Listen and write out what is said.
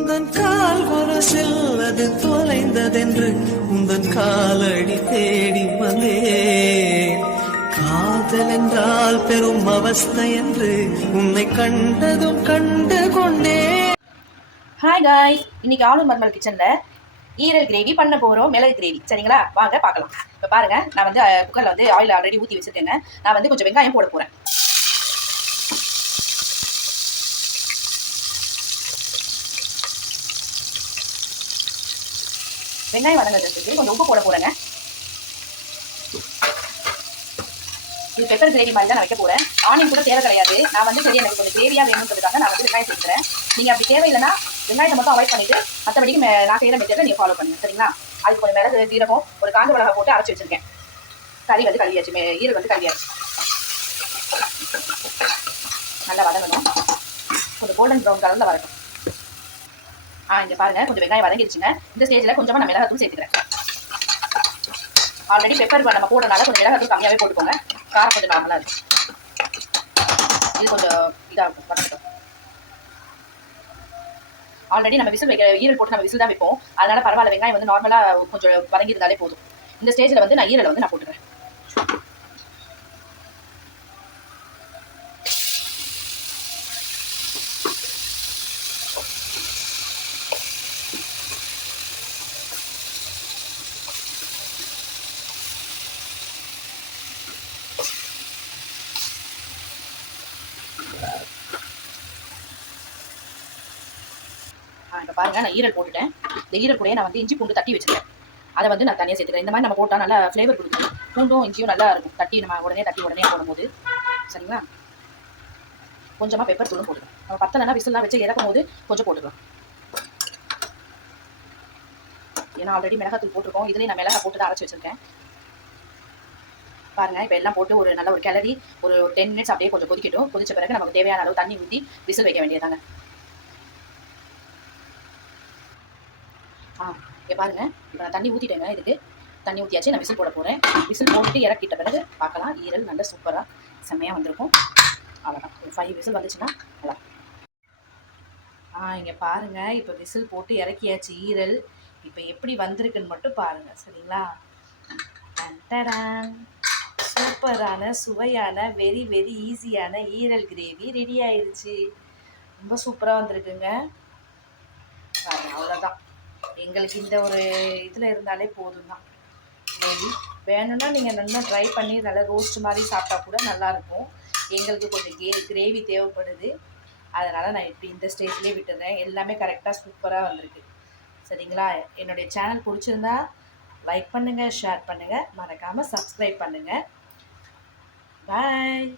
உந்தன் கால் கொலுசில் அது தொலைந்ததென்று உந்தன் காலடி தேடி வந்தேன். காதல் என்றால் பெரும் அவஸ்தை என்று உன்னை கண்டதும் கண்டு கொண்டேன். ஹாய் காய்ஸ், இன்னைக்கு ஆலு மர்மல் கிச்சன்ல ஈரல் கிரேவி பண்ண போறோம். மிளகு கிரேவி. சரிங்களா, வாங்க பார்க்கலாம். இப்போ பாருங்க, நான் வந்து குக்கர்ல வந்து ஆயில் ஆல்ரெடி ஊற்றி வச்சிருக்கேங்க. நான் வந்து கொஞ்சம் வெங்காயம் போட போறேன். வெங்காயம் வதங்கிறதுக்கு கொஞ்சம் உப்பு போட போறேங்க. இது பெப்பர் கிரேவி மாதிரி தான் நான் வைக்க போறேன். ஆனியன் கூட தேவை கிடையாது. நான் வந்து சரி எனக்கு கொஞ்சம் கிரேவியா வேணுன்றதுக்காக நான் வந்து வெங்காயம் சேர்க்கிறேன். நீங்க அப்படி தேவையில்லைன்னா வெங்காயத்தை மட்டும் அவாய்ட் பண்ணிட்டு மற்றபடிக்கு நான் செய்யற மெத்தடை நீங்க ஃபாலோ பண்ணுங்க. சரிங்களா, அதுக்கு கொஞ்சம் மிளகு ஜீரகம் ஒரு காஞ்ச மிளகா போட்டு அரைச்சி வச்சிருக்கேன். கறி வந்து கழுவியாச்சு, ஈரல் வந்து கழுவியாச்சு. நல்லா வதங்கணும், கொஞ்சம் கோல்டன் ப்ரௌன் கலர்ல வரட்டும். இங்க பாருங்க, கொஞ்சம் வெங்காயம் வதங்கிடுச்சுங்க. இந்த ஸ்டேஜ்ல கொஞ்சமா நான் மிளகாத்தூள் சேர்த்துக்கிறேன். ஆல்ரெடி பெப்பர் நம்ம போடுறதுனால கொஞ்சம் மிளகாத்தூள் கம்மியாவே போட்டுக்கோங்க. காரம் கொஞ்சம் நார்மலா இருக்கும். இது கொஞ்சம் இதாகும் வதங்கட்டும். ஆல்ரெடி நம்ம விசில் வைக்கிற ஈரல் போட்டு நம்ம விசில் தான் வைப்போம். அதனால பரவாயில்ல, வெங்காயம் வந்து நார்மலா கொஞ்சம் வதங்கியிருந்தாலே போதும். இந்த ஸ்டேஜ்ல வந்து நான் ஈரலை வந்து நான் போட்டுக்கிறேன். இப்போ பாருங்க, நான் ஈரல் போட்டுட்டேன். இந்த ஈரல் கூடயே நான் வந்து இஞ்சி பூண்டு தட்டி வச்சிருக்கேன். அதை வந்து நான் தனியாக சேர்த்துக்கிறேன். இந்த மாதிரி நம்ம போட்டால் நல்லா ஃப்ளேவர் கொடுக்கும். பூண்டும் இஞ்சியும் நல்லா இருக்கும். நம்ம உடனே போடும்போது. சரிங்களா, கொஞ்சமாக பெப்பர் தூளும் போட்டுக்கலாம். நம்ம பத்தலைன்னா விசில்லாம் வச்சு இறக்கும் போது கொஞ்சம் போட்டுக்கலாம். ஏன்னா ஆல்ரெடி மிளகாத்தூள் போட்டிருக்கோம். இதுலேயும் நான் மிளகா போட்டு தான் அரைச்சி வச்சிருக்கேன். பாருங்க, இப்போ எல்லாம் போட்டு ஒரு நல்ல ஒரு கிளறி ஒரு 10 மினிட்ஸ் அப்படியே கொஞ்சம் கொதிக்கட்டும். கொதிச்ச பிறகு நமக்கு தேவையான அளவு தண்ணி ஊற்றி விசில் வைக்க வேண்டியதாங்க. இங்கே பாருங்க, இப்போ நான் தண்ணி ஊற்றிட்டேங்க. இதுக்கு தண்ணி ஊற்றியாச்சு. நான் விசில் போட போகிறேன். விசில் போட்டுட்டு இறக்கிட்ட பிறகு பார்க்கலாம். ஈரல் நல்லா சூப்பராக செம்மையாக வந்திருக்கும். அவ்வளோதான், ஒரு 5 விசில் வந்துச்சுன்னா நல்லா. இங்கே பாருங்கள், இப்போ விசில் போட்டு இறக்கியாச்சு ஈரல். இப்போ எப்படி வந்திருக்குன்னு மட்டும் பாருங்கள். சரிங்களா, சூப்பரான சுவையான வெரி வெரி ஈஸியான ஈரல் கிரேவி ரெடி ஆயிடுச்சு. ரொம்ப சூப்பராக வந்திருக்குங்க. அவ்வளோதான், எங்களுக்கு இந்த ஒரு இதில் இருந்தாலே போதும் தான். கிரேவி வேணும்னா நீங்கள் நல்லா ட்ரை பண்ணி நல்லா ரோஸ்ட் மாதிரி சாப்பிட்டா கூட நல்லாயிருக்கும். எங்களுக்கு கொஞ்சம் கிரேவி தேவைப்படுது. அதனால் நான் இப்படி இந்த ஸ்டேஜ்லேயே விட்டுறேன். எல்லாமே கரெக்டாக சூப்பராக வந்திருக்கு. சரிங்களா, என்னுடைய சேனல் பிடிச்சிருந்தா லைக் பண்ணுங்கள், ஷேர் பண்ணுங்கள், மறக்காமல் சப்ஸ்கிரைப் பண்ணுங்கள். பாய்.